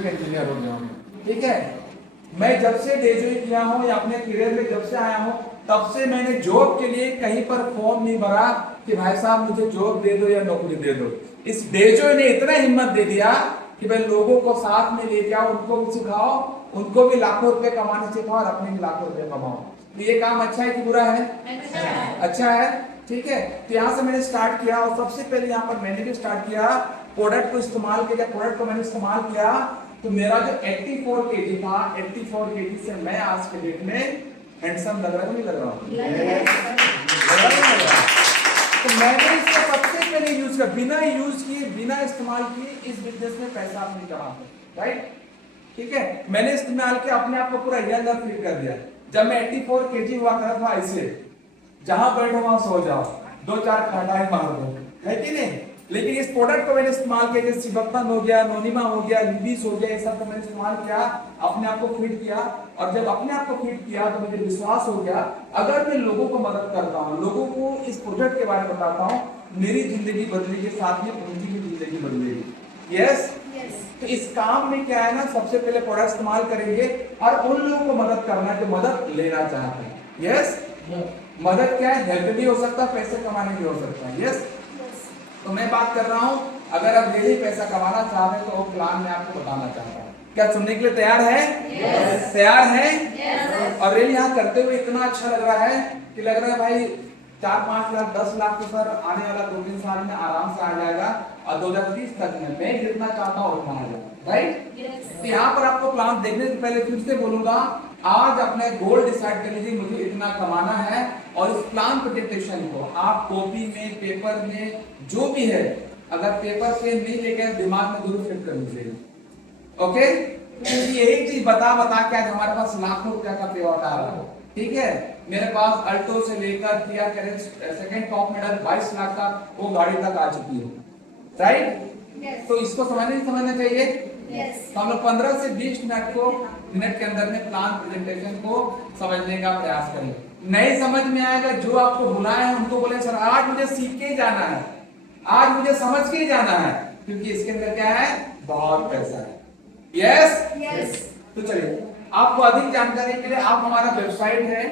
Engineer हो गया हूँ। ठीक है, मैं जब से ग्रेजुएट किया हूँ या अपने करियर में जब से आया हूँ तब से मैंने जॉब के लिए कहीं पर फॉर्म नहीं भरा कि भाई साहब मुझे जॉब दे दो या नौकरी दे दो। इस डेजो ने इतना हिम्मत दे दिया कि भाई लोगों को साथ में लेके आओ, उनको भी सिखाओ, उनको भी लाखों रुपए कमाने सिखाओ और अपने भी लाखों रुपए कमाओ। तो ये काम अच्छा है कि बुरा है? अच्छा है। ठीक है, तो यहाँ से मैंने स्टार्ट किया और सबसे पहले यहाँ पर मैंने भी स्टार्ट किया प्रोडक्ट को इस्तेमाल किया। प्रोडक्ट को मैंने इस्तेमाल किया तो मेरा जो 84 केजी था, 84 केजी से मैं आज के डेट में हैंडसम लग रहा हूँ, नहीं लग रहा हूँ? तो मैंने इसको सबसे पहले यूज किया, बिना यूज किए बिना इस्तेमाल किए इस बिजनेस में पैसा आप नहीं कमा सकते। राइट, ठीक है। मैंने इस्तेमाल किया, अपने आप को पूरा यंग और फिट कर दिया। जब मैं 84 केजी हुआ करता था ऐसे जहां बैठो वहां सो जाओ, 2-4 खटाई मार दो, है कि नहीं? लेकिन इस प्रोडक्ट को मैंने इस्तेमाल किया, जैसे सिबक्तन हो गया, नोनिमा हो गया, लिबिस हो गया, ये सब मैंने इस्तेमाल किया, अपने आप को फिट किया। और जब अपने आप को फिट किया तो मुझे विश्वास हो गया अगर मैं लोगों को मदद करता हूँ, लोगों को इस प्रोडक्ट के बारे में बताता हूँ, मेरी जिंदगी बदलेगी, साथ में उनकी भी जिंदगी बदलेगी। यस, तो इस काम में क्या है ना, सबसे पहले प्रोडक्ट इस्तेमाल करेंगे और उन लोगों को मदद करना है जो मदद लेना चाहते हैं। यस, मदद क्या है, हेल्प भी हो सकता है, पैसे कमाने भी हो सकता है। यस, तो मैं बात कर रहा हूं, अगर आप डेली पैसा कमाना चाहते हैं तो वो प्लान मैं आपको बताना चाहता हूं। क्या सुनने के लिए तैयार है? yes. तैयार है? yes. और रेल यहाँ करते हुए इतना अच्छा लग रहा है कि लग रहा है भाई 4-5 लाख 10 लाख तो सर आने वाला 2-3 साल में आराम से आ जाएगा और 2030 तक में मैं जितना चाहता हूँ उतना आ जाएगा। राइट, तो यहाँ पर आपको प्लान देखने से पहले फिर से बोलूंगा, आज अपने गोल डिसाइड कर लीजिए मुझे इतना कमाना है और इस प्लान प्रेजेंटेशन को आप कॉपी में, पेपर में, जो भी है, अगर पेपर पे नहीं लेकर दिमाग में जरूर फिट कर लीजिएगा। ओके, क्योंकि यही चीज बता के आज हमारे पास लाखों रुपया का पे आउट आ रहा है। ठीक है, मेरे पास अल्टो से लेकर Kia Carens second top model 22 lakh का वो गाड़ी तक आ चुकी है। राइट, तो इसको समझना चाहिए। तो हम लोग 15 से 20 मिनट के अंदर में प्लान प्रेजेंटेशन को समझने का प्रयास करें। नहीं समझ में आएगा, जो आपको बुलाए हैं उनको बोले सर आज मुझे सीख के ही जाना है, आज मुझे समझ के ही जाना है, क्योंकि इसके अंदर क्या है, बहुत पैसा है। यस, तो चलिए आपको अधिक जानकारी के लिए आप हमारा वेबसाइट है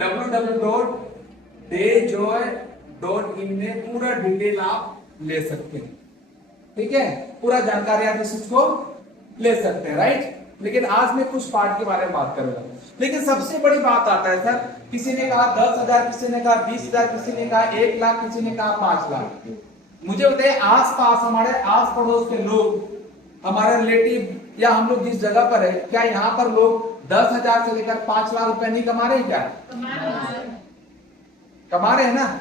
www.dayjoy.in में पूरा डिटेल आप ले सकते हैं। ठीक है, पूरा जानकारी आप इसको ले सकते हैं। राइट, लेकिन आज मैं कुछ पार्ट के बारे में बात करूंगा। लेकिन सबसे बड़ी बात आता है सर, किसी ने कहा 10,000, किसी ने कहा 20,000, किसी ने कहा 1 लाख, किसी ने कहा 5 लाख। मुझे बताइए आस-पास हमारे आस पड़ोस के लोग, हमारे रिलेटिव या हम लोग जिस जगह पर है, क्या यहाँ पर लोग 10,000 से लेकर 5 लाख रुपए नहीं कमा रहे? क्या कमा रहे हैं ना?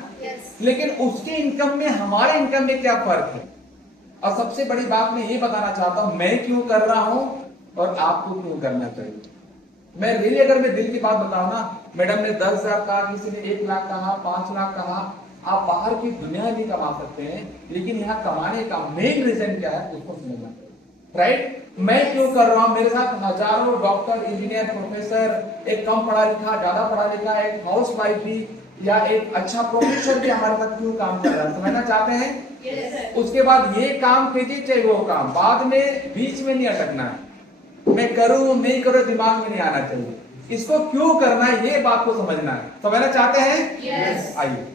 लेकिन उसके इनकम में हमारे इनकम में क्या फर्क है? और सबसे बड़ी बात मैं ये बताना चाहता हूं, मैं क्यों कर रहा हूं और आपको क्यों करना चाहिए। मैं रियली अगर मैं दिल की बात बताऊं ना, मैडम ने 10,000 कहा, किसी ने 1 लाख कहा, 5 लाख कहा, आप बाहर की दुनिया भी कमा सकते हैं, लेकिन यहाँ कमाने का मेन रीजन क्या है उसको समझना चाहिए। राइट, मैं क्यों कर रहा हूं, मेरे साथ हजारों डॉक्टर, इंजीनियर, प्रोफेसर, एक कम पढ़ा लिखा, ज्यादा पढ़ा लिखा, एक हाउस वाइफ भी या एक अच्छा प्रोफेसर भी हमारे साथ क्यों काम कर रहा है, समझना चाहते हैं? उसके बाद ये काम कीजिए चाहे वो काम, बाद में बीच में नहीं अटकना है, मैं करूं नहीं करूं दिमाग में नहीं आना चाहिए, इसको क्यों करना है ये बात को समझना है। समझना चाहते हैं? आइए,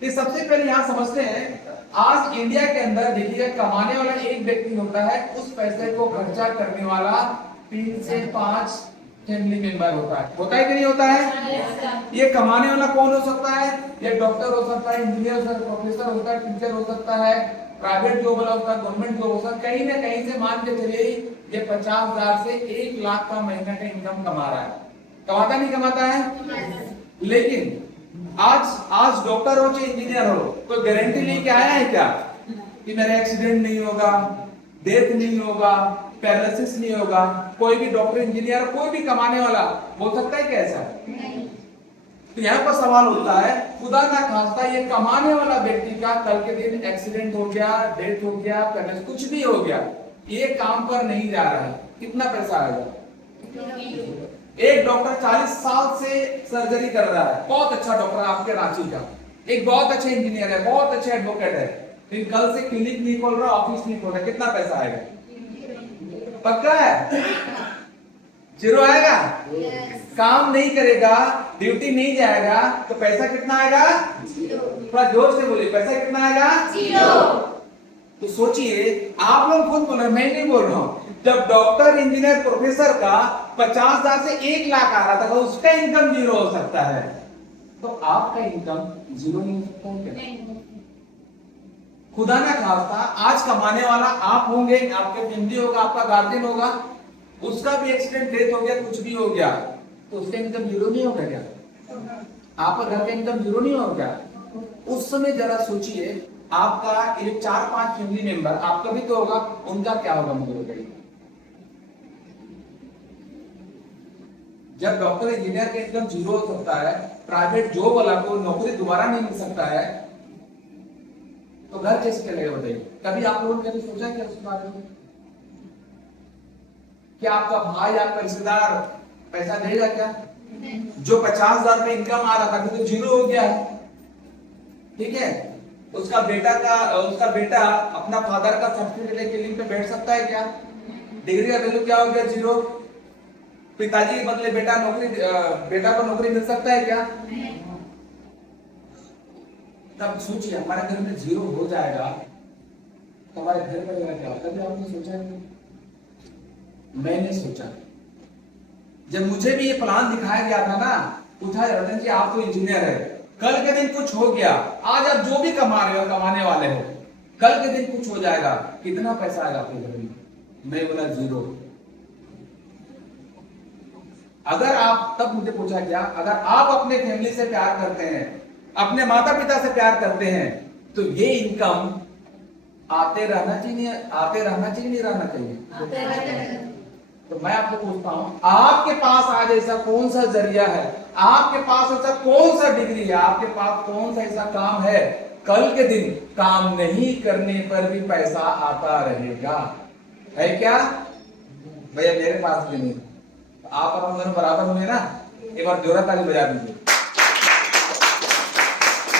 तो सबसे पहले यहाँ समझते हैं, आज इंडिया के अंदर देखिए कमाने वाला एक व्यक्ति होता है, उस पैसे को खर्चा करने वाला 3 से 5 फैमिली मेंबर होता है कि नहीं होता है? ये कमाने वाला कौन हो सकता है? ये डॉक्टर हो सकता है, इंजीनियर हो सकता है, प्रोफेसर हो सकता है, टीचर हो सकता है, प्राइवेट जॉब वाला होता है, गवर्नमेंट जॉब हो सकता है, कहीं ना कहीं से मान के चलिए ये 50,000 से 1 लाख का महीना का इनकम कमा रहा है। कमाता नहीं कमाता है? लेकिन आज डॉक्टर हो चाहे इंजीनियर हो, कोई गारंटी लेके आया है क्या कि मेरा एक्सीडेंट नहीं होगा, डेथ नहीं होगा, पैरालिसिस नहीं होगा? कोई भी डॉक्टर, इंजीनियर, कोई भी कमाने वाला बोल सकता है क्या ऐसा? तो यहाँ पर सवाल होता है, खुदा ना खास्ता ये कमाने वाला व्यक्ति का कल के दिन एक्सीडेंट हो गया, डेथ हो गया, पैरालिसिस कुछ भी हो गया, ये काम पर नहीं जा रहा है, कितना पैसा आएगा? एक डॉक्टर 40 साल से सर्जरी कर रहा है, बहुत अच्छा डॉक्टर आपके रांची का, एक बहुत अच्छा इंजीनियर है, बहुत अच्छा एडवोकेट है, लेकिन कल से क्लिनिक नहीं खोल रहा, ऑफिस नहीं खोल रहा, कितना पैसा आएगा? पक्का है? जीरो आएगा? काम नहीं करेगा, ड्यूटी नहीं जाएगा तो पैसा कितना आएगा? थोड़ा जोर से बोलिए, पैसा कितना आएगा? जीरो। तो सोचिए, आप लोग खुद बोल रहे, मैं नहीं बोल रहा हूं। जब डॉक्टर, इंजीनियर, प्रोफेसर का 50,000 से 1 लाख आ रहा था, तो उसका इनकम जीरो हो सकता है, तो आपका इनकम जीरो नहीं हो सकता है क्या? खुदा ना खास्ता आज कमाने वाला आप होंगे, आपके फैमिली होगा, आपका गार्जियन होगा, उसका भी एक्सीडेंट, डेथ हो गया, कुछ भी हो गया, तो उसका इनकम जीरो नहीं होगा क्या? आपका घर का इनकम जीरो नहीं होगा? उस समय जरा सोचिए, आपका ये 4-5 फैमिली मेंबर, आपका भी तो होगा, उनका क्या होगा? मुझे बताइए। जब डॉक्टर, इंजीनियर का इनकम जीरो हो सकता है, प्राइवेट जॉब वाला को नौकरी दोबारा नहीं मिल सकता है, तो घर कैसे चलेगा बताइए? कभी आप लोगों ने कभी सोचा क्या उस बारे में? क्या आपका भाई, आपका रिश्तेदार पैसा देगा क्या? जो 50,000 रुपए इनकम आ रहा था, तो जीरो हो गया है, ठीक है? उसका बेटा अपना फादर का सर्टिफिकेट लेके लिंक पे बैठ सकता है क्या? डिग्री का वैल्यू क्या हो गया? जीरो। पिताजी के बदले बेटा को नौकरी मिल सकता है क्या? तब सोचिए, हमारे घर में जीरो हो जाएगा तो हमारे घर में क्या होगा? कभी आपने सोचा नहीं? मैंने सोचा। जब मुझे भी ये प्लान दिखाया गया था ना, पूछा रतन जी आप तो इंजीनियर है, कल के दिन कुछ हो गया, आज आप जो भी कमा रहे हो, कमाने वाले हो, कल के दिन कुछ हो जाएगा, कितना पैसा आएगा आपके घर में? मैं बोला जीरो। अगर आप, तब मुझे पूछा क्या, अगर आप अपने फैमिली से प्यार करते हैं, अपने माता पिता से प्यार करते हैं, तो ये इनकम आते रहना चाहिए, नहीं रहना चाहिए? तो मैं आपको पूछता हूं, आपके पास आज ऐसा कौन सा जरिया है, आपके पास ऐसा कौन सा डिग्री है, आपके पास कौन सा ऐसा काम है, कल के दिन काम नहीं करने पर भी पैसा आता रहेगा? है क्या भैया? मेरे पास भी नहीं। आप और हम दोनों बराबर होंगे ना? एक बार जोरा ताली बजा दीजिए।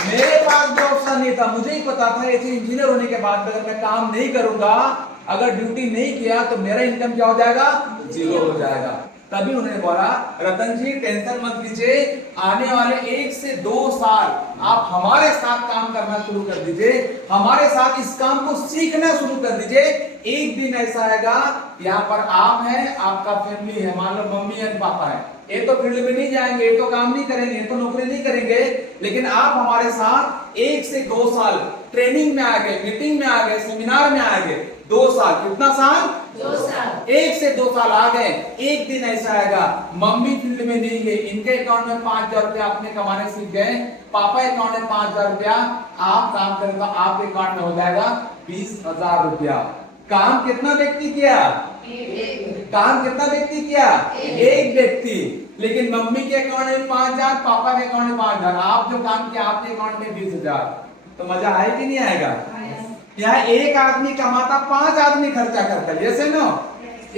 मेरे पास भी ऑप्शन नहीं था, मुझे ही पता था ऐसे इंजीनियर होने के बाद अगर मैं काम नहीं करूंगा, अगर ड्यूटी नहीं किया, तो मेरा इनकम क्या हो जाएगा? जीरो हो जाएगा। तभी उन्होंने बोला, रतन जी टेंशन मत लीजिए, आने वाले 1 से 2 साल आप हमारे साथ काम करना शुरू कर दीजिए, हमारे साथ इस काम को सीखना शुरू कर दीजिए। एक दिन ऐसा आएगा, यहाँ पर आप हैं, आपका फैमिली है, मान लो मम्मी है, पापा है, ये तो फील्ड में नहीं जाएंगे, ये तो काम नहीं करेंगे, ये तो नौकरी नहीं करेंगे, लेकिन आप हमारे साथ 1 से 2 साल ट्रेनिंग में आ गए, मीटिंग में आ गए, सेमिनार में आ गए, 2 साल, कितना साल? 2 साल। 1 से 2 साल आ गए, एक दिन ऐसा आएगा, मम्मी फील्ड में नहीं गई, इनके अकाउंट में 5,000 रुपया आपने कमाने सीख गए, पापा अकाउंट में 5,000 रुपया, आप काम करेंगे, आपके अकाउंट में हो जाएगा 20,000 रुपया। काम कितना व्यक्ति किया? काम कितना व्यक्ति किया? एक व्यक्ति। लेकिन मम्मी के अकाउंट में 5,000, पापा के अकाउंट में 5,000, आप जो काम किया आपके अकाउंट में 20,000। तो मजा आए कि नहीं आएगा? यहाँ एक आदमी कमाता, 5 आदमी खर्चा करता है, जैसे नो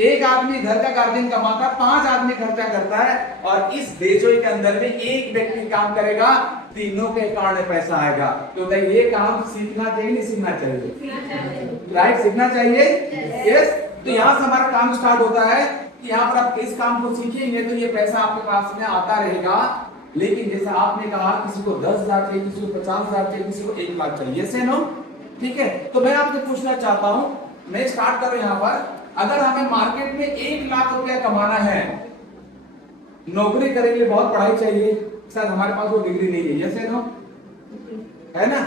एक आदमी घर का गार्जियन कमाता, 5 आदमी खर्चा करता है, और इस बेजोई के अंदर में एक व्यक्ति काम करेगा, तीनों के अकाउंट में पैसा आएगा। तो ये काम सीखना चाहिए, नहीं सीखना चाहिए? राइट, सीखना चाहिए। यस। तो यहाँ से हमारा काम स्टार्ट होता है कि यहाँ पर आप इस काम को सीखेंगे तो ये पैसा आपके पास में आता रहेगा। लेकिन जैसे आपने कहा, किसी को 10,000 चाहिए, किसी को 50,000 चाहिए, किसी को 1 लाख चाहिए, से नो, ठीक है? तो मैं आपसे पूछना चाहता हूं, मैं स्टार्ट करूं यहाँ पर, अगर हमें मार्केट में 1 लाख रुपया कमाना है, नौकरी करने के लिए बहुत पढ़ाई चाहिए, सर हमारे पास वो डिग्री नहीं है, जैसे नो, है ना,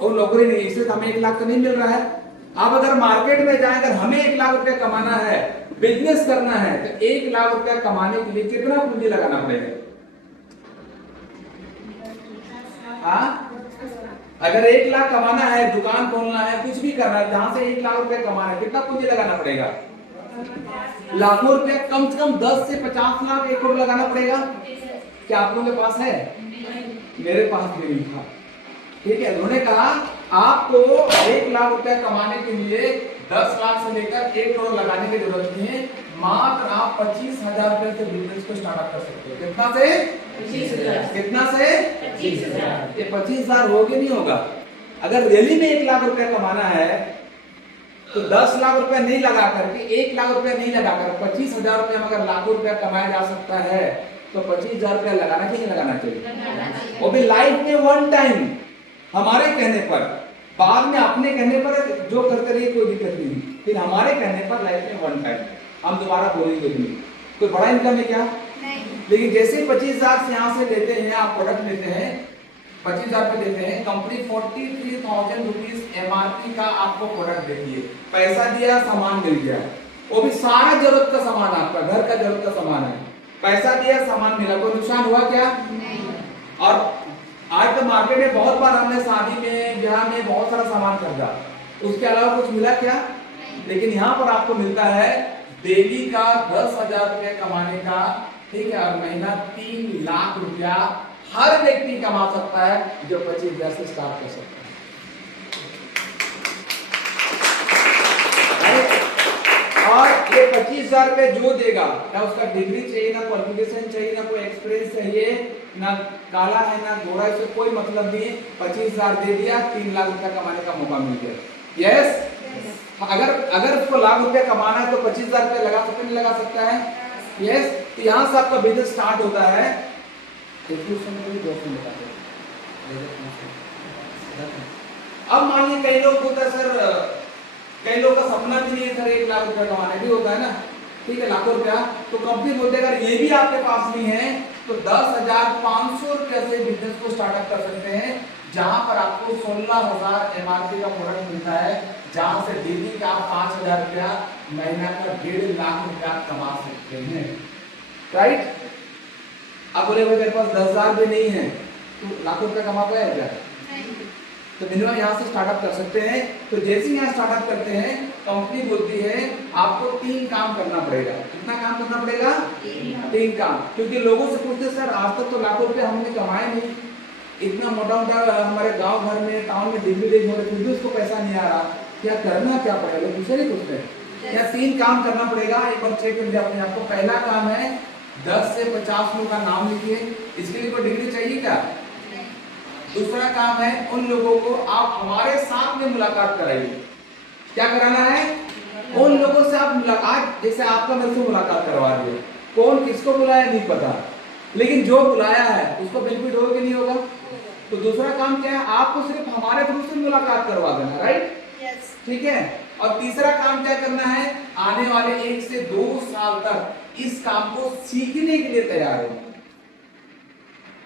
और नौकरी नहीं, इसलिए हमें 1 लाख तो नहीं मिल रहा है। अब अगर मार्केट में जाए, अगर हमें 1 लाख रुपया कमाना है, बिजनेस करना है, तो 1 लाख रुपया कमाने के लिए कितना पूंजी लगाना पड़ेगा? हाँ, अगर 1 लाख कमाना है, दुकान खोलना है, कुछ भी करना है, जहां से 1 लाख रुपया कमाना है, कितना पूंजी लगाना पड़ेगा? लाखों रुपया, कम से कम 10 से 50 लाख, 1 करोड़ लगाना पड़ेगा। क्या आप लोगों के पास है? मेरे पास भी नहीं था, ठीक है? उन्होंने कहा आपको 1 लाख रुपया कमाने के लिए 10 लाख से लेकर 1 करोड़ लगाने की जरूरत नहीं है, मात्र आप 25,000 रुपए से बिजनेस को स्टार्टअप कर सकते हो। कितना से? 25,000। कितना से? 25,000। ये 25,000 होगा नहीं होगा? अगर रियली में 1 लाख रुपया कमाना है, तो 10 लाख रुपया नहीं लगा करके, 1 लाख रुपया नहीं लगा कर 25,000 रुपया अगर लाखों रुपया कमाया जा सकता है तो 25,000 रुपया लगाना चाहिए, लगाना चाहिए। वो भी लाइफ में वन टाइम, हमारे कहने पर, बाद में अपने कहने पर जो करते रहिए कोई दिक्कत नहीं, फिर हमारे कहने पर लाइफ में वन टाइम हम दोबारा बोलेंगे नहीं। कोई बड़ा इनकम है क्या? नहीं। लेकिन जैसे ही 25,000 से यहाँ से लेते हैं, आप प्रोडक्ट लेते हैं 25,000 पे देते हैं, कंपनी 43,000 रुपीज एमआरपी का आपको प्रोडक्ट देती है, पैसा दिया, सामान मिल गया, वो भी सारा जरूरत का सामान, आपका घर का जरूरत का सामान है, पैसा दिया, सामान मिला, कोई नुकसान हुआ क्या? नहीं। और आज तो मार्केट में बहुत बार हमने शादी में, ब्याह में बहुत सारा सामान खरीदा, उसके अलावा कुछ मिला क्या? लेकिन यहाँ पर आपको मिलता है डेली का 10,000 रुपया कमाने का, ठीक है, और महीना 3 लाख रुपया हर व्यक्ति कमा सकता है जो 25,000 से स्टार्ट कर सकता है। और ये 25,000 रुपये जो देगा, ना उसका डिग्री चाहिए, ना क्वालिफिकेशन चाहिए, ना कोई एक्सपीरियंस चाहिए, ना काला है ना गोरा, इससे कोई मतलब नहीं। 25,000 दे दिया, 3 लाख रुपया कमाने का मौका मिल गया। यस, अगर उसको लाख रुपया कमाना है तो 25,000 रुपया लगा सकते, नहीं लगा सकता है? यस। तो यहाँ से आपका बिजनेस स्टार्ट होता है। अब मान लीजिए कई लोग होता है सर, कई लोग का सपना भी नहीं है सर 1 लाख रुपया कमाने, भी होता है ना, ठीक है, लाखों रुपया, तो कंपनी बोलते अगर ये भी आपके पास नहीं है तो 10,500 रुपया से बिजनेस को स्टार्टअप कर सकते हैं, जहां पर आपको 16,000 एमआरपी का प्रोडक्ट मिलता है, जहां से डेली का 5,000 रुपया, महीना का 1.5 लाख रुपया कमा सकते हैं, राइट? अब बोले भाई मेरे पास 10,000 भी नहीं है तो लाखों रुपया कमा पाएगा क्या? तो मिनिमम यहाँ से स्टार्टअप कर सकते हैं। तो जैसे ही यहाँ स्टार्टअप करते हैं, कंपनी बोलती है आपको 3 काम करना पड़ेगा। कितना काम करना पड़ेगा? 3 काम। क्योंकि लोगों से पूछते सर आज तक तो लाखों रुपए हमने कमाए नहीं, इतना मोटा मोटा हमारे गांव घर में टाउन में डिग्री ले हो रहे, फिर भी उसको पैसा नहीं आ रहा, क्या करना क्या पड़ेगा? लोग दूसरे नहीं पूछते हैं। या 3 काम करना पड़ेगा। एक बार चेक कर लिया अपने आप को। पहला काम है 10 से 50 लोगों का नाम लिखिए। इसके लिए कोई डिग्री चाहिए क्या? दूसरा काम है उन लोगों को आप हमारे साथ में मुलाकात कराइए। क्या कराना है? उन लोगों से आप मुलाकात, जैसे आपका मेरे से मुलाकात करवा दिए, कौन किसको बुलाया नहीं पता, लेकिन जो बुलाया है उसको बेनिफिट होगा कि नहीं होगा? तो दूसरा काम क्या है? आपको सिर्फ हमारे थ्रू से मुलाकात करवा देना, राइट? ठीक है। और तीसरा काम क्या करना है? आने वाले 1 से 2 साल तक इस काम को सीखने के लिए तैयार हो।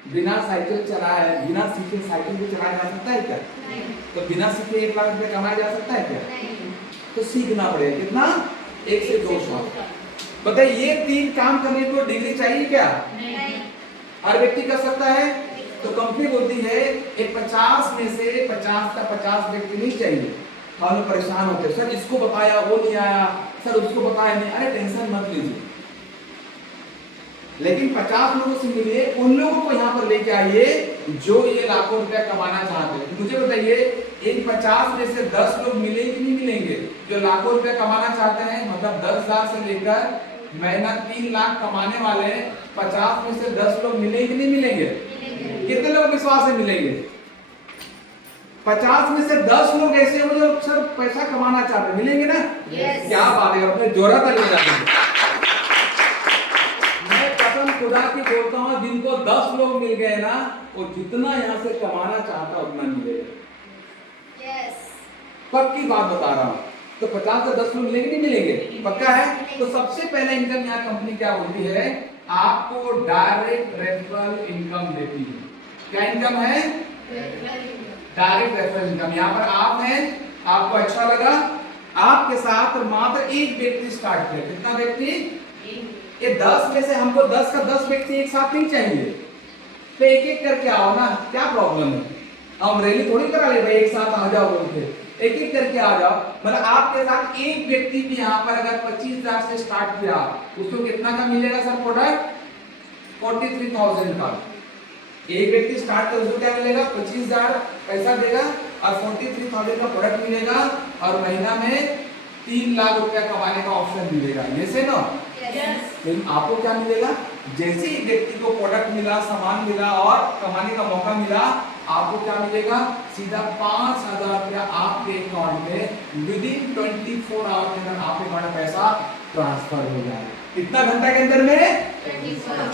बिना साइकिल चलाए, बिना सीखे साइकिल भी चलाया जा सकता है क्या? नहीं। तो बिना सीखे 1 लाख रुपए कमाया जा सकता है क्या? नहीं। तो सीखना पड़ेगा। कितना? 1 से 2 साल। बताइए ये 3 काम करने को डिग्री चाहिए क्या? नहीं। हर व्यक्ति कर सकता है? तो कंपनी बोलती है एक 50 में से 50 का 50 व्यक्ति नहीं चाहिए। हम परेशान होते सर इसको बताया वो नहीं आया, सर उसको बताया नहीं। अरे टेंशन मत लीजिए, लेकिन 50 लोगों से मिलिए, उन लोगों को यहाँ पर लेके आइए जो ये लाखों रुपया कमाना चाहते हैं। मुझे बताइए इन 50 में से 10 लोग मिलेंगे कि नहीं मिलेंगे जो लाखों रुपया कमाना चाहते हैं? मतलब 10,000 से लेकर महीना 3 लाख कमाने वाले 50 में से 10 लोग मिलेंगे कि नहीं मिलेंगे? कितने लोग विश्वास से मिलेंगे? 50 में से 10 लोग ऐसे हो जो सर पैसा कमाना चाहते हैं, मिलेंगे ना? क्या बात है, अपने जोरा तक ले जाते हैं। खुदा की बोलता हूं जिनको 10 लोग मिल गए ना, वो जितना यहाँ से कमाना चाहता उतना मिलेगा। पक्की बात बता रहा हूं। तो 50 से 10 लोग मिलेंगे नहीं मिलेंगे? पक्का है। तो सबसे पहले इनकम यहाँ कंपनी क्या बोलती है? आपको डायरेक्ट रेफरल इनकम देती है। क्या इनकम है? Direct referral income. यहाँ पर आप हैं, आपको अच्छा लगा, आपके साथ मात्र 1 व्यक्ति स्टार्ट किया। कितना व्यक्ति? ये 10 में से हमको 10 का 10 व्यक्ति एक साथ नहीं चाहिए, तो एक एक करके आओ ना, क्या प्रॉब्लम है? हम रैली थोड़ी करा ले भाई एक साथ आ जाओ बोल के, एक एक करके आ जाओ। मतलब आपके साथ एक व्यक्ति भी यहाँ पर अगर 25,000 से स्टार्ट किया, उसको कितना का मिलेगा सर प्रोडक्ट? 43,000 का। एक व्यक्ति स्टार्ट कर उसको क्या मिलेगा? 25,000 पैसा देगा और 43,000 का प्रोडक्ट मिलेगा और महीना में 3 लाख रुपया कमाने का ऑप्शन मिलेगा, ये से ना। लेकिन आपको क्या मिलेगा, जैसे ही व्यक्ति को प्रोडक्ट मिला, सामान मिला और कमाने का मौका मिला, आपको क्या मिलेगा, सीधा 5,000 रुपया आपके अकाउंट में विद इन 24 आवर के अंदर आपके अकाउंट में पैसा ट्रांसफर हो जाएगा। कितना घंटा के अंदर में,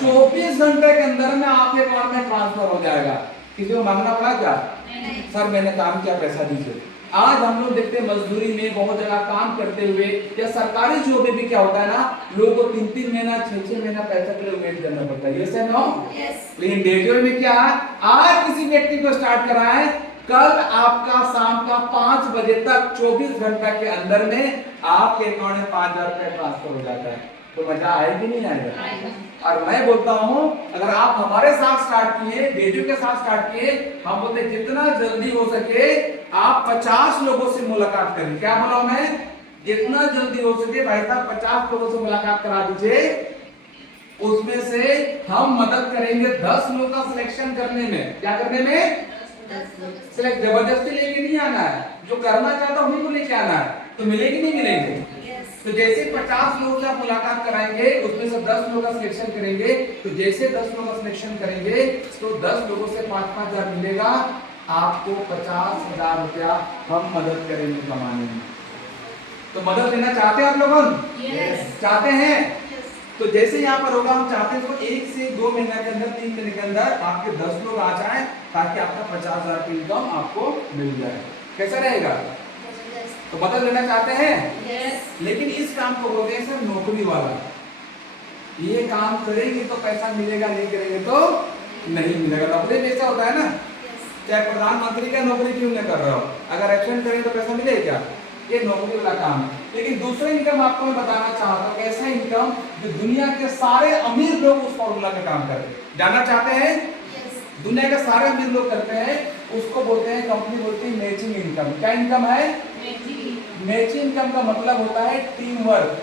24 घंटे के अंदर में आपके अकाउंट में ट्रांसफर हो जाएगा। किसी को मांगना पड़ा क्या, सर मैंने काम किया पैसा दीजिए। आज हम लोग देखते हैं मजदूरी में बहुत जगह काम करते हुए या सरकारी जॉब में भी क्या होता है ना, लोगों को 3-3 महीना 6-6 महीना पैसा के लिए वेट करना पड़ता है, यस है नो। लेकिन डे जॉब में क्या, आज किसी व्यक्ति को स्टार्ट करा है, कल आपका शाम का 5 बजे तक 24 घंटा के अंदर में आपके अकाउंट में 5,000 रुपए ट्रांसफर हो जाता है। तो मजा आएगी नहीं आएगा। और मैं बोलता हूं, अगर आप हमारे साथ स्टार्ट किए, बेजू के साथ स्टार्ट किए, हम बोलते जितना जल्दी हो सके आप 50 लोगों से मुलाकात करें। क्या बोला मैं, जितना जल्दी हो सके भाई साहब 50 लोगों से मुलाकात करा दीजिए। उसमें से हम मदद करेंगे 10 लोगों का सिलेक्शन करने में। क्या करने में, सिलेक्ट। जबरदस्ती लेके नहीं आना है, जो करना चाहता हूं उन्हीं को लेके आना है। तो मिलेगी नहीं मिलेगी। तो जैसे 50 लोगों से आप मुलाकात कराएंगे, उसमें से 10 लोगों का सिलेक्शन करेंगे। तो जैसे 10 लोगों का सिलेक्शन करेंगे तो 10 लोगों से 5-5 हजार मिलेगा, आपको 50,000 रुपया हम मदद करेंगे कमाने में। तो मदद लेना चाहते हैं आप लोगों, चाहते हैं। तो जैसे यहाँ पर होगा, हम चाहते हैं तो 1 से 2 महीने के अंदर, 3 महीने के अंदर आपके 10 लोग आ जाए, ताकि आपका 50,000 की इनकम आपको मिल जाए। कैसा रहेगा, तो मदद लेना चाहते हैं। लेकिन इस काम को बोलते हैं सर नौकरी वाला। ये काम करेंगे तो पैसा मिलेगा, नहीं करेंगे तो नहीं मिलेगा। नौकरी जैसा होता है ना, चाहे प्रधानमंत्री का नौकरी क्यों नहीं कर रहे हो, अगर एब्सेंट करेंगे तो पैसा मिलेगा क्या, ये नौकरी वाला काम है। लेकिन दूसरा इनकम आपको मैं बताना चाहता हूँ, ऐसा इनकम जो दुनिया के सारे अमीर लोग उस फॉर्मूला में काम करते हैं। जानना चाहते हैं, दुनिया के सारे अमीर लोग करते हैं, उसको बोलते हैं, कंपनी बोलती है मैचिंग इनकम। क्या इनकम है, मैचिंग इनकम का मतलब होता है टीम वर्क।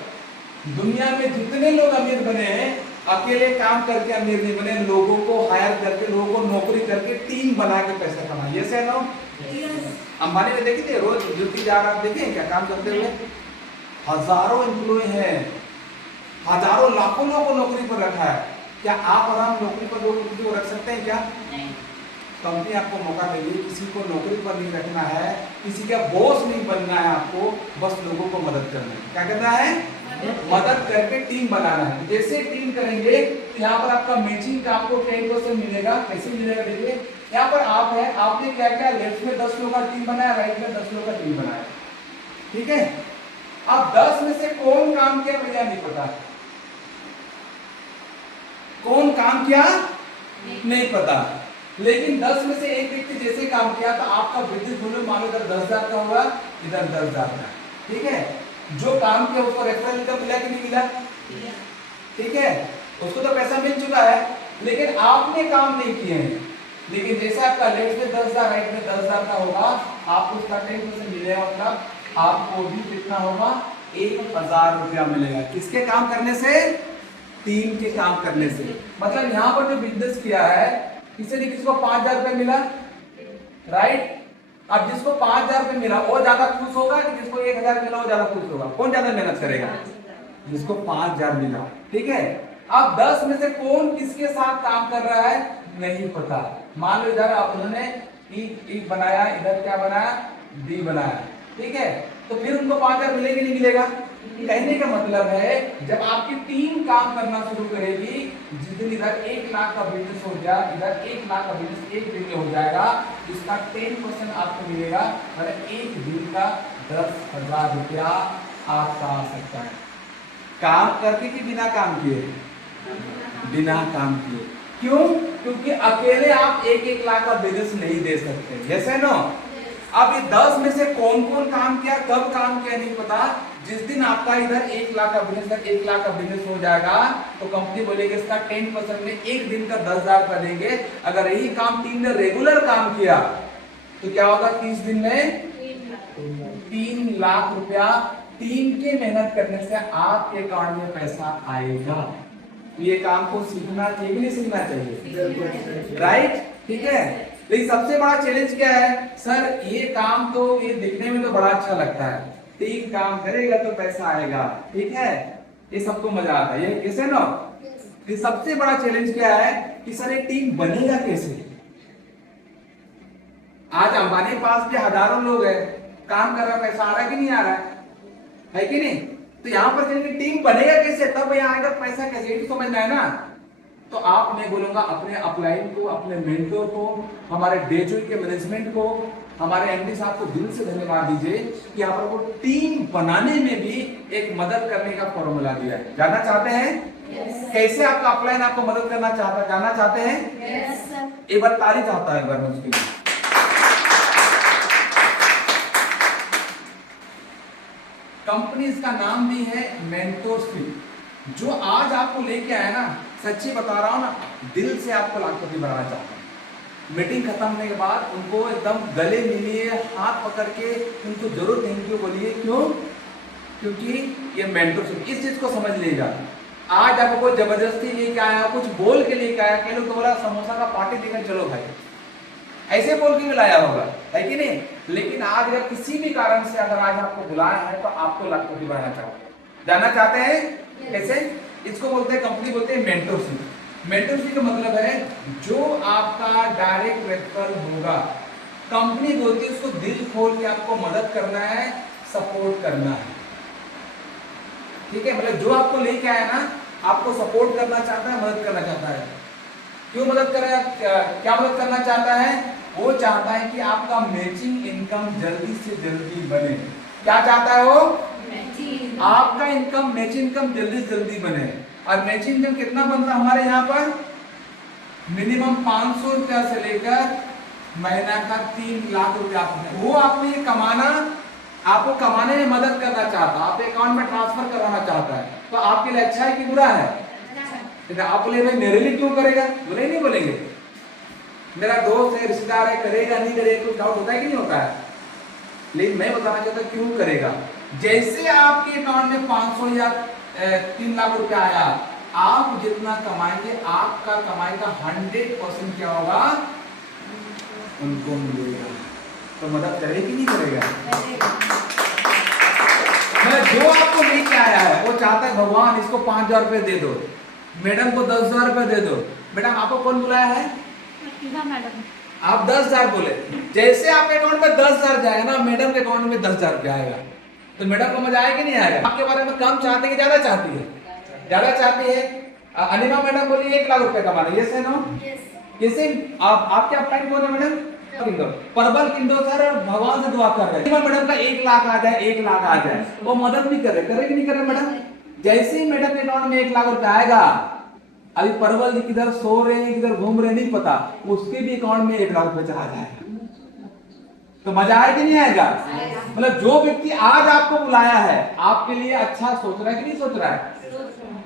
दुनिया में जितने लोग अमीर बने हैं, अकेले काम करके अमीर नहीं बने, लोगों को हायर करके, लोगों को नौकरी करके टीम बना के पैसा कमाए। ये से नो, अंबानी में देखी थे, रोज ड्यूटी जा रहा, देखे क्या काम करते हुए, हजारों एम्प्लॉय हैं, हजारों लाखों लोगों को नौकरी पर रखा है। क्या आप और हम नौकरी पर लोगों को रख सकते हैं क्या, नहीं। कंपनी आपको मौका देगी, किसी को नौकरी पर नहीं रखना है, किसी का बॉस नहीं बनना है, आपको बस लोगों को मदद करना है। क्या करना है, मदद करके टीम बनाना है। जैसे टीम करेंगे तो यहाँ पर आपका मैचिंग का आपको 10% मिलेगा। कैसे मिलेगा, देखिए यहाँ पर आप है, आपने क्या क्या, लेफ्ट में 10 लोगों का टीम बनाया, राइट में 10 लोगों का टीम बनाया, ठीक है। अब 10 में से कौन काम किया भैया नहीं पता, कौन काम किया नहीं पता। लेकिन 10 में से एक व्यक्ति जैसे काम किया, तो आपका विद्युत मूल्य मान लो इधर 10,000 का होगा, इधर 10,000 का, ठीक है। जो काम किया उसको रेफरल इनकम मिला कि नहीं मिला, ठीक है, उसको तो पैसा मिल चुका है। लेकिन आपने काम नहीं किए हैं। लेकिन जैसे आपका लेफ्ट में 10,000, राइट में 10,000 का होगा, आपको उसका 10% मिलेगा, मतलब आपको भी कितना होगा, 1,000 रुपया मिलेगा। किसके काम करने से, टीम के काम करने से। मतलब यहाँ पर जो बिजनेस किया है, किसी ने किसी को 5,000 रुपए मिला, राइट। अब जिसको 5,000 रुपए मिला वो ज्यादा खुश होगा कि जिसको 1,000 मिला वो ज्यादा खुश होगा, कौन ज्यादा मेहनत करेगा, जिसको 5,000 मिला, ठीक है। अब 10 में से कौन किसके साथ काम कर रहा है नहीं पता। मान लो इधर आप उन्होंने ई बनाया, इधर क्या बनाया, डी बनाया, ठीक है। तो फिर उनको 5,000 मिलेगा नहीं मिलेगा। कहने का मतलब है, जब आपकी टीम काम करना शुरू करेगी, जिस दिन इधर 1 लाख का बिजनेस हो गया, इधर 1 लाख का बिजनेस एक दिन में हो जाएगा, इसका 10% आपको मिलेगा, मतलब एक दिन का 10,000 रुपया आपका आ सकता है। काम करके कि बिना काम किए, बिना काम किए। क्यों, क्योंकि अकेले आप 1-1 लाख का बिजनेस नहीं दे सकते, यस है नो। अब ये 10 में से कौन कौन काम किया, कब काम किया नहीं पता। जिस दिन आपका इधर 1 लाख का बिजनेस, 1 लाख का बिजनेस हो जाएगा, तो कंपनी बोलेगी इसका 10% में एक दिन का 10,000 का देंगे। अगर यही काम टीम ने रेगुलर काम किया तो क्या होगा, 30 दिन में 3 लाख रुपया टीम के मेहनत करने से आपके अकाउंट में पैसा आएगा। ये काम को सीखना चाहिए, नहीं सीखना चाहिए, राइट, ठीक है। लेकिन सबसे बड़ा चैलेंज क्या है, सर ये काम तो ये दिखने में तो बड़ा अच्छा लगता है, टीम काम करेगा तो पैसा आएगा, ठीक है। ये सबको मजा आता है, ये कैसे ना। ये सबसे बड़ा चैलेंज क्या है कि सर ये टीम बनेगा कैसे। आज अंबानी के पास भी हजारों लोग हैं, काम कर रहा है, पैसा आ रहा है कि नहीं आ रहा है कि नहीं। तो यहाँ पर टीम बनेगा कैसे, तब यहाँ आएगा पैसा कैसे, ये समझना है ना। तो आप मैं बोलूंगा अपने अपलाइन को, अपने मेंटोर को, हमारे डेजोई के मैनेजमेंट को, हमारे एमडी साहब को दिल से धन्यवाद दीजिए कि यहाँ पर वो टीम बनाने में भी एक मदद करने का फॉर्मूला दिया है। जानना चाहते हैं कैसे आपका अपलाइन आपको मदद करना चाहता है, जानना चाहते हैं? एक बार ताली चाहता है एक बार उसके लिए। कंपनी का नाम भी है मेंटोरशिप। जो आज आपको लेके आया ना, सच्ची बता रहा हूं ना, दिल से आपको लाखपति बनाना चाहता हूं। मीटिंग खत्म होने के बाद उनको एकदम गले मिलिए, हाथ पकड़ के उनको जरूर थैंक यू बोलिए। क्यों? क्योंकि ये मेंटोरशिप, इस चीज को समझ लीजिएगा। आज आपको कोई जबरदस्ती लेके आया, कुछ बोल के लेके आया, कह लो तो बोला समोसा का पार्टी देकर चलो भाई, ऐसे बोल के भी लाया होगा, है कि नहीं। लेकिन आज अगर किसी भी कारण से अगर आज आपको बुलाया है तो आपको लाखपति बनाना चाहते हैं। जानना चाहते हैं कैसे? इसको बोलते हैं, कंपनी बोलते हैं मेंटरशिप। मेंटरशिप का मतलब है जो आपका डायरेक्ट रेफरल होगा, कंपनी बोलती है उसको दिल खोल के आपको मदद करना है, सपोर्ट करना है, ठीक है। मतलब जो आपको लेके आया ना, आपको सपोर्ट करना चाहता है, मदद करना चाहता है। क्यों मदद करेगा, क्या मदद करना चाहता है? वो चाहता है कि आपका मैचिंग इनकम जल्दी से जल्दी बने। क्या चाहता है वो? आपका इनकम, मैचिंग इनकम जल्दी से जल्दी बने। और मैचिंग इनकम कितना बनता है हमारे यहाँ पर? मिनिमम 500 रुपया से लेकर महीना का 3 लाख रुपया। वो आपको ये कमाना, आपको कमाने में मदद करना चाहता है, आप अकाउंट में ट्रांसफर कराना चाहता है। तो आपके लिए अच्छा है कि बुरा है? आप बोले भाई मेरे लिए क्यों करेगा, बोले नहीं बोलेंगे? मेरा दोस्त है, रिश्तेदार है, करेगा नहीं करेगा, कुछ डाउट होता है कि नहीं होता है। लेकिन मैं बताना चाहता क्यों करेगा। जैसे आपके अकाउंट में 500 या 3 लाख रुपया आया, आप जितना कमाएंगे, आपका कमाई का 100% क्या होगा? उनको मिलेगा। तो मदद करेगा कि नहीं करेगा? जो आपको लेके आया है वो चाहता है भगवान इसको 5,000 रुपए दे दो, मैडम को 10,000 रुपए दे दो। मैडम आपको कौन बुलाया है? मैडम। आप 10,000 बोले, जैसे आपके अकाउंट में 10,000 जाएगा ना, मैडम के अकाउंट में 10,000 रुपया आएगा। तो मैडम को मजा आएगा कि नहीं आएगा? आपके बारे में कम चाहते हैं कि ज्यादा चाहती है? ज्यादा चाहती है। अनिमा मैडम बोली 1 लाख रुपए कमाना, यस है नो? कैसे? आपके अपलाइन कौन है मैडम? परबल किंडो सर भगवान से दुआ कर रहे हैं मैडम का 1 लाख आ जाए, 1 लाख आ जाए। वो मदद भी करे कि नहीं करे मैडम? जैसे ही मैडम के अकाउंट में 1 लाख रुपया आएगा, अभी परवल जी किधर सो रहे हैं, किधर घूम रहे हैं नहीं पता, उसके भी अकाउंट में 1 लाख रुपए चला जाएगा। तो मजा आए कि नहीं आएगा? मतलब जो व्यक्ति आज आपको बुलाया है, आपके लिए अच्छा सोच रहा है कि नहीं सोच रहा है?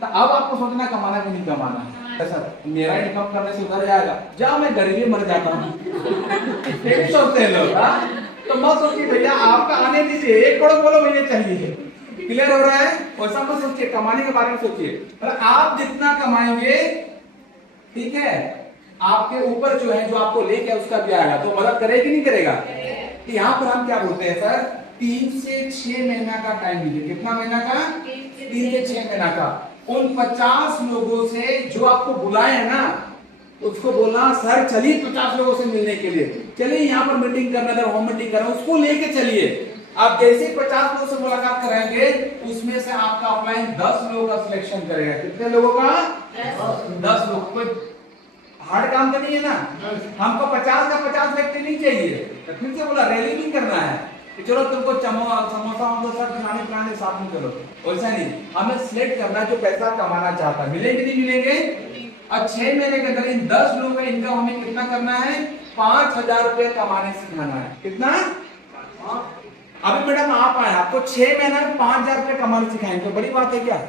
तो अब आपको सोचना कमाना कि नहीं कमाना। ऐसा मेरा इनकम करने से उधर जाएगा, जा मैं गरीबी मर जाता हूँ ये सोचते हैं लोग। तो मत सोचिए भैया, आपका आने दीजिए, 1 करोड़ बोलो मुझे चाहिए। क्लियर हो रहा है? वैसा मत सोचिए, कमाने के बारे में सोचिए। आप जितना कमाएंगे, ठीक है, आपके ऊपर जो है, जो आपको लेके उसका भी आएगा। तो मदद करेगा कि नहीं करेगा? यहाँ पर हम क्या बोलते हैं सर, 3 से 6 महीना का टाइम दीजिए। कितना महीना का? 3 से 6 महीना का। उन 50 लोगों से जो आपको बुलाए हैं ना, उसको बोलना सर चलिए 50 लोगों से मिलने के लिए, चलिए यहाँ पर मीटिंग करना है, होम मीटिंग करना, उसको लेके चलिए। आप जैसे 50 लोगों से मुलाकात कराएंगे, उसमें से आपका अपलाइन 10 लोगों का सिलेक्शन करेगा। कितने लोगों का? 10 लोग। कोई हार्ड काम तो नहीं है ना। हमको 50 का 50 व्यक्ति नहीं चाहिए। फिर से बोला रैली नहीं करना है कि चलो तुमको समोसा हम सब खिलाने साथ में चलो, वैसा नहीं। हमें सिलेक्ट करना जो पैसा कमाना चाहता है। मिलेंगे नहीं मिलेंगे? और 6 महीने के अंदर इन 10 लोगों का इनकम हमें कितना करना है? 5,000 रुपए कमाने सिखाना है। कितना? अभी मैडम आप आए, आपको 6 महीना में 5,000 रुपए कमाने सिखाएंगे, तो बड़ी बात है क्या?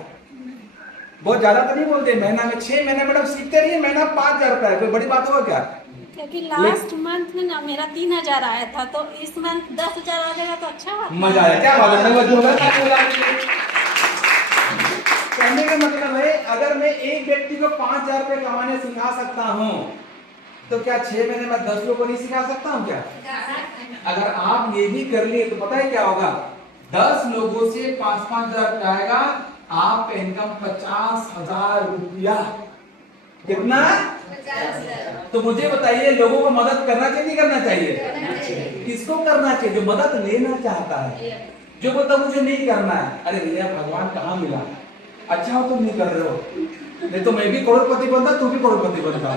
बहुत ज्यादा तो नहीं बोलते, महीना में 6 महीने मैडम सीखते रहिए, महीना 5,000 रुपए है, कोई बड़ी बात होगा क्या? क्योंकि लास्ट मंथ में ना मेरा 3,000 आया था, तो इस मंथ 10,000 आ जाएगा तो अच्छा बात। मजा आया, क्या बात है। कहने का मतलब है, अगर मैं एक व्यक्ति को 5,000 रुपए कमाने सिखा सकता हूँ, तो क्या 6 महीने में 10 लोगों को नहीं सिखा सकता हूँ क्या? अगर आप ये भी कर लिए तो पता है क्या होगा? 10 लोगों से 5-5 हजार रुपया आएगा, आपका इनकम 50,000 रुपया। कितना? 50,000। तो मुझे बताइए, लोगों को मदद करना चाहिए नहीं करना चाहिए? किसको करना चाहिए? जो मदद लेना चाहता है। जो बोलता मुझे नहीं करना है, अरे भैया भगवान कहाँ मिला? अच्छा हो तुम नहीं कर रहे हो, नहीं तो मैं भी करोड़पति बनता, तू भी करोड़पति बनता।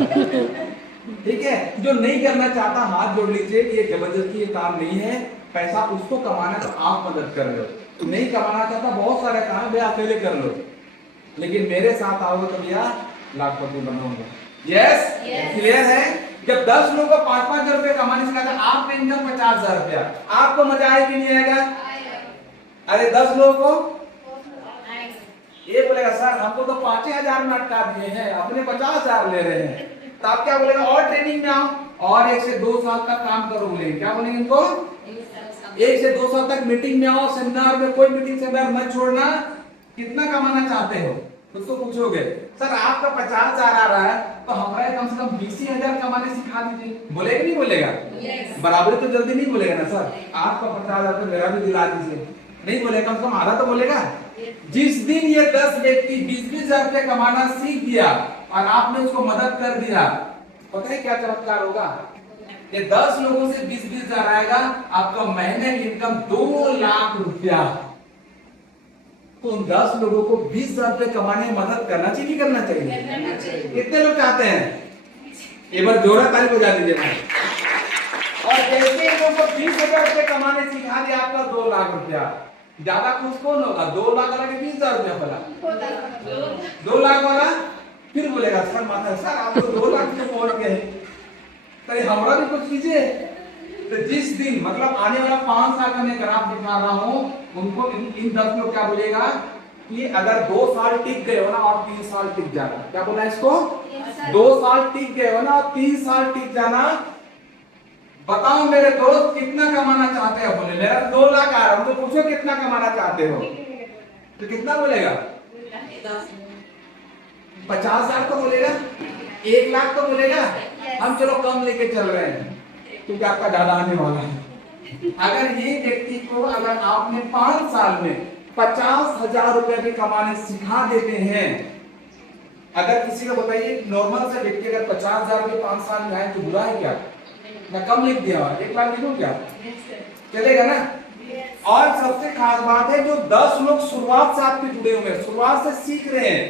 ठीक है, जो नहीं करना चाहता हाथ जोड़ लीजिए, ये जबरदस्ती ये काम नहीं है। पैसा उसको कमाना है तो आप मदद कर रहे हो। नहीं कमाना चाहता, बहुत सारे काम भैया अकेले कर लो, लेकिन मेरे साथ आओगे तो भैया लाखपति बनोगे। यस, क्लियर है? जब 10 लोगों को 5-5 हजार रुपए कमाने सिखाते, आपका इनकम 50,000 रुपया, आपको मजा आएगा कि नहीं आएगा? अरे 10 लोगों को ये बोलेगा सर हमको तो 5,000 में अटका दिए हैं, अपने 50,000 ले रहे हैं, तो आप क्या बोलेगा? और ट्रेनिंग में आओ और 1 से 2 साल तक काम करो। बोलेंगे क्या बोलेंगे इनको? 1 से 2 साल तक मीटिंग में आओ, सेमिनार में, कोई मीटिंग सेमिनार मत छोड़ना। कितना कमाना चाहते हो? उसको पूछोगे सर आपका 50,000 आ रहा है, तो हमारे कम से कम 20,000 कमाने सिखा दीजिए। बोलेगा नहीं बोलेगा? बराबरी तो जल्दी नहीं बोलेगा ना सर, आपका 50,000 तो मेरा भी दिला दीजिए, नहीं बोलेगा, कम से कम आधा तो बोलेगा। जिस दिन ये 10 व्यक्ति 20-20 हजार रुपये कमाना सीख दिया और आपने उसको मदद कर दिया, पता है क्या चमत्कार होगा? ये 10 लोगों से 20-20 हजार आएगा, आपका महीने की इनकम 2 लाख रुपया। तो उन 10 लोगों को 20,000 रुपये कमाने में मदद करना चाहिए नहीं करना चाहिए? कितने लोग चाहते हैं? एक बार जोरा ताली बजा दीजिए। और जैसे लोगों को 20,000 रुपये कमाने सिखा दिया, आपका 2 लाख रुपया। ज्यादा खुश कौन होगा? 2 लाख वाला के 20,000 रुपया वाला? 2 लाख वाला फिर बोलेगा सर माता सर आप तो 2 लाख से पहुंच गए, तो हमारा भी कुछ कीजिए। तो जिस दिन मतलब आने वाला 5 साल का मैं ग्राफ दिखा रहा हूं, उनको इन 10 लोग क्या बोलेगा कि अगर 2 साल टिक गए हो ना और 3 साल टिक जाना, क्या बोला इसको? 2 साल टिक गए हो ना और 3 साल टिक जाना, बताओ मेरे दोस्त कितना कमाना चाहते हो? बोले मेरा 2 लाख आ रहा है, तो पूछो कितना कमाना चाहते हो? तो कितना बोलेगा? 50,000 तो बोलेगा, 1 लाख तो बोलेगा। हम चलो कम लेके चल रहे हैं क्योंकि आपका ज्यादा आने वाला है। अगर ये व्यक्ति को अगर आपने 5 साल में 50,000 रुपए भी कमाने सिखा देते हैं, अगर किसी को बताइए नॉर्मल से व्यक्ति अगर 50,000 रुपए 5 साल में आए तो बुरा है क्या? मैं कम लिख दिया, 1 लाख लिखूं क्या? चलेगा ना? और सबसे खास बात है जो 10 लोग शुरुआत से आपके जुड़े हुए हैं, शुरुआत से सीख रहे हैं,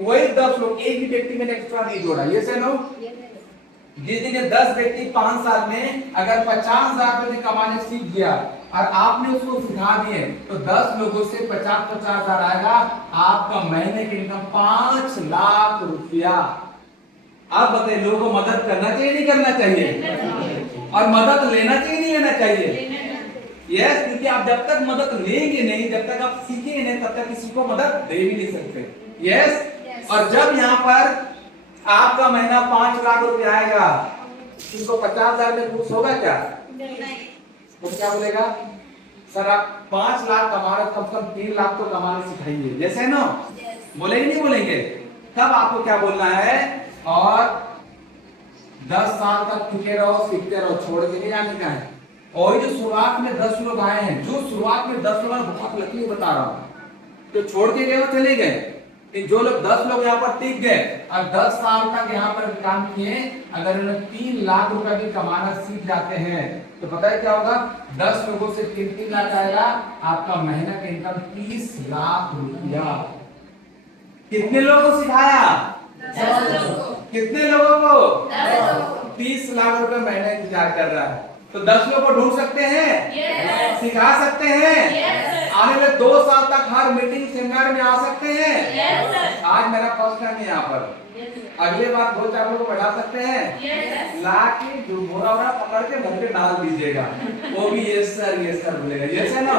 वही 10 लोग, एक भी व्यक्ति मैंने एक्स्ट्रा नहीं जोड़ा। ये से नो जिस दिन 10 व्यक्ति 5 साल में अगर 50,000 रुपए कमाने सीख गया और आपने उसको सिखा दिए, तो 10 लोगों से 50-50 हजार आएगा, आपका महीने की इनकम 5 लाख रुपया। आप बताइए लोगों को मदद करना चाहिए नहीं करना चाहिए? और मदद लेना चाहिए नहीं लेना चाहिए? यस, क्योंकि आप जब तक मदद लेंगे नहीं, जब तक आप सीखेंगे नहीं, तब तक किसी को मदद दे भी नहीं सकते। यस, और जब यहाँ पर आपका महीना 5 लाख रुपया आएगा, इनको 50,000 में खुश होगा क्या? तो क्या बोलेगा सर आप 5 लाख कमा रहे, कम से कम 3 लाख तो कमाने सिखाइए, जैसे ना बोलेंगे नहीं बोलेंगे? तब आपको क्या बोलना है? और 10 साल तक टिके रहो, सीखते रहो, छोड़ के नहीं जाने का है। और जो शुरुआत में 10 लोग आए हैं, जो शुरुआत में 10 लोग बहुत लकी बता रहा हूं, जो छोड़ के गए वो चले गए, जो लोग 10 लोग यहाँ पर टिक गए और 10 साल तक यहाँ पर काम किए, अगर उन्हें 3 लाख रुपए भी कमाना सीख जाते हैं, तो पता है क्या होगा? 10 लोगों से 3-3 लाख आएगा, आपका महीना का इनकम 30 लाख रुपया। कितने लोगों को सिखाया? 10 लोगों। कितने लोगों को? 10 लोगों। 30 लाख रुपए महीने इंतजार कर रहा है। तो 10 लोगों को ढूंढ सकते हैं? सिखा सकते हैं? आने वाले 2 साल तक हर मीटिंग सेमिनार में आ सकते हैं? आज मेरा फर्स्ट टाइम है यहाँ पर, अगले बार 2-4 लोग बढ़ा सकते हैं? ला के जो घोड़ा वोड़ा पकड़ के घर पे डाल दीजिएगा, वो भी यस सर बोलेगा। यस है ना?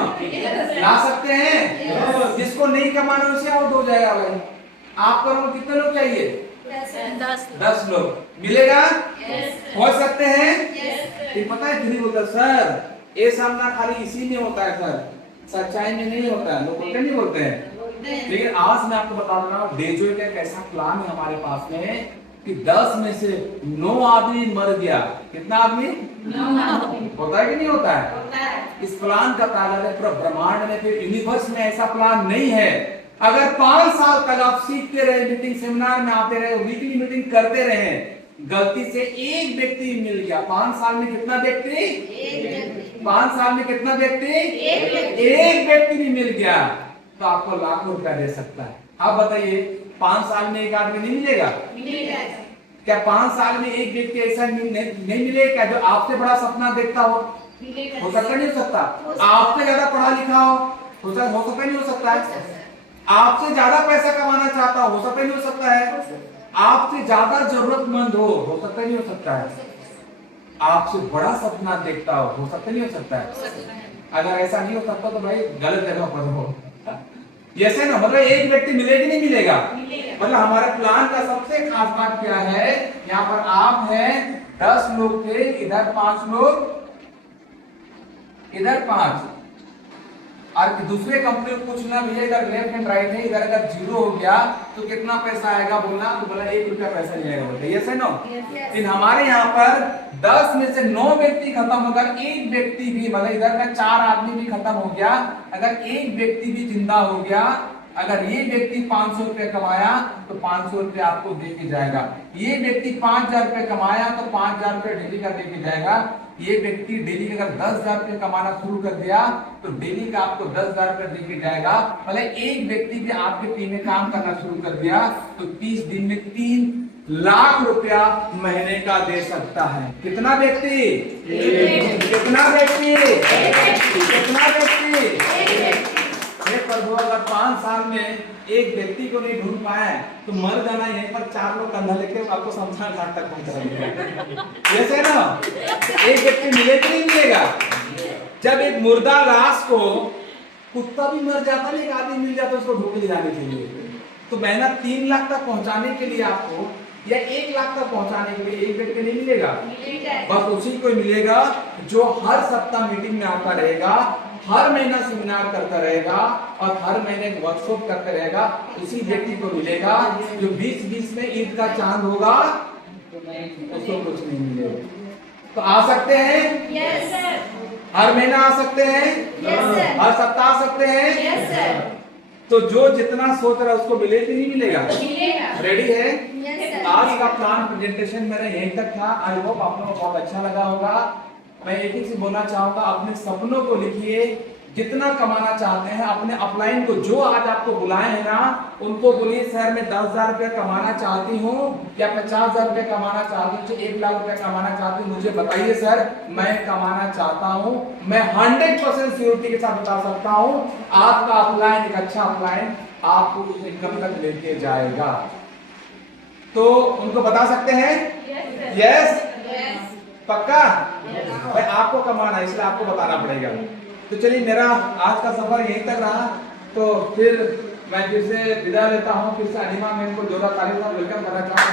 ला सकते हैं? जिसको नहीं कमाना उसे आउट हो जाएगा भाई। आपको कितने लोग चाहिए? 10 लोग मिलेगा? पहुंच सकते हैं? ये पता है क्यों नहीं बोलता सर? ये सामना खाली इसी में होता है सर, सच्चाई में नहीं होता है। लोग बोलते नहीं बोलते हैं? लेकिन आज मैं आपको बता रहा हूँ डेजो का एक ऐसा प्लान है हमारे पास में, कि 10 में से 9 आदमी मर गया। कितना आदमी? 9 होता है कि नहीं होता है? इस प्लान का ताकत है पूरा ब्रह्मांड में, फिर यूनिवर्स में ऐसा प्लान नहीं है। अगर 5 साल तक आप सीखते रहे, मीटिंग सेमिनार में आते रहे, वीकली मीटिंग करते रहे, गलती से एक व्यक्ति मिल गया, 5 साल में कितना व्यक्ति? 5 साल में कितना व्यक्ति? एक व्यक्ति भी मिल गया तो आपको लाखों रुपया दे सकता है। आप बताइए 5 साल में एक आदमी नहीं मिलेगा? क्या 5 साल में एक व्यक्ति ऐसा नहीं मिलेगा क्या जो आपसे बड़ा सपना देखता हो? हो सकता नहीं हो सकता? आपसे ज्यादा पढ़ा लिखा हो सकता नहीं हो सकता है? आपसे ज्यादा पैसा कमाना चाहता हो सकता नहीं हो सकता है? आपसे ज्यादा जरूरतमंद हो सकता नहीं हो सकता है? आपसे बड़ा सपना देखता हो सकता नहीं हो सकता है? अगर ऐसा नहीं हो सकता तो भाई गलत जगह पर हो। जैसे ना, मतलब एक व्यक्ति मिलेगा नहीं मिलेगा? मतलब हमारे प्लान का सबसे खास बात क्या है, यहाँ पर आप हैं, 10 लोग थे, इधर 5 लोग, इधर 5, और दूसरे कंपनी को पूछना भैया इधर लेफ्ट एंड राइट है, इधर अगर 0 हो गया तो कितना पैसा आएगा, बोलना तो बोला 1 रुपया पैसा नहीं आएगा। बोलते यस है नो? लेकिन हमारे यहाँ पर 10 में से 9 व्यक्ति खत्म होकर एक व्यक्ति भी, मतलब इधर का 4 आदमी भी खत्म हो गया, अगर एक व्यक्ति भी जिंदा हो गया, अगर ये व्यक्ति 500 रुपए कमाया तो 500 रुपए आपको दे के जाएगा। ये व्यक्ति 5000 रुपए कमाया तो 5000 रुपए डेली का दे के जाएगा। ये व्यक्ति डेली अगर 10,000 रुपए कमाना शुरू कर दिया तो डेली का आपको 10,000 रुपए दे के जाएगा। मतलब एक व्यक्ति भी आपके टीम में काम करना शुरू कर दिया तो 30 दिन में 3 लाख रुपया महीने का दे सकता है। कितना व्यक्ति? कितना व्यक्ति? कितना व्यक्ति? प्रभु अगर 5 साल में एक व्यक्ति को नहीं ढूंढ पाए तो मर जाना, यहीं पर 4 लोग कंधा लेके आपको शमशान घाट तक पहुंचा जैसे ना, एक व्यक्ति मिले कि नहीं मिलेगा? जब एक मुर्दा लाश को कुत्ता भी मर जाता नहीं, एक आदमी मिल जाता उसको ढूंढ ले जाने के लिए, तो मेहनत 3 लाख तक पहुंचाने के लिए आपको या 1 लाख तक पहुंचाने के लिए एक व्यक्ति नहीं मिलेगा? बस उसी को मिलेगा जो हर सप्ताह मीटिंग में आता रहेगा, हर महीना सेमिनार करता रहेगा और हर महीने वर्कशॉप करता रहेगा। उसी व्यक्ति को मिलेगा जो 20-20 में ईद का चांद होगा, उसको कुछ नहीं मिलेगा। तो आ सकते हैं? Yes sir. हर महीना आ सकते हैं? Yes sir. हर सप्ताह आ सकते हैं? Yes sir. तो जो जितना सोच रहा है उसको मिले कि नहीं मिलेगा? मिलेगा। रेडी है? Yes sir. आज का प्लान प्रेजेंटेशन मेरा यहीं तक था। आई होप आप लोगों को बहुत अच्छा लगा होगा। मैं एक ही चीज बोलना चाहूंगा, अपने सपनों को लिखिए, जितना कमाना चाहते हैं अपने अपलाइन को, जो आज आपको बुलाए हैं ना, उनको बोलिए सर मैं 10,000 रुपया कमाना चाहती हूँ या 50,000 रुपया कमाना चाहती हूँ, 1 लाख रुपया कमाना चाहती हूँ, मुझे बताइए सर, मैं कमाना चाहता हूँ। मैं 100% सिक्योरिटी के साथ बता सकता हूँ आपका अपलाइन एक अच्छा अपलाइन आपको उस इनकम तक लेके जाएगा। तो उनको बता सकते हैं? यस? पक्का? भाई आपको कमाना है इसलिए आपको बताना पड़ेगा। तो चलिए मेरा आज का सफर यहीं तक रहा, तो फिर मैं फिर से विदा लेता हूँ। फिर से अनिमा मैम को जोरदार ताली से वेलकम करना चाहूँगा।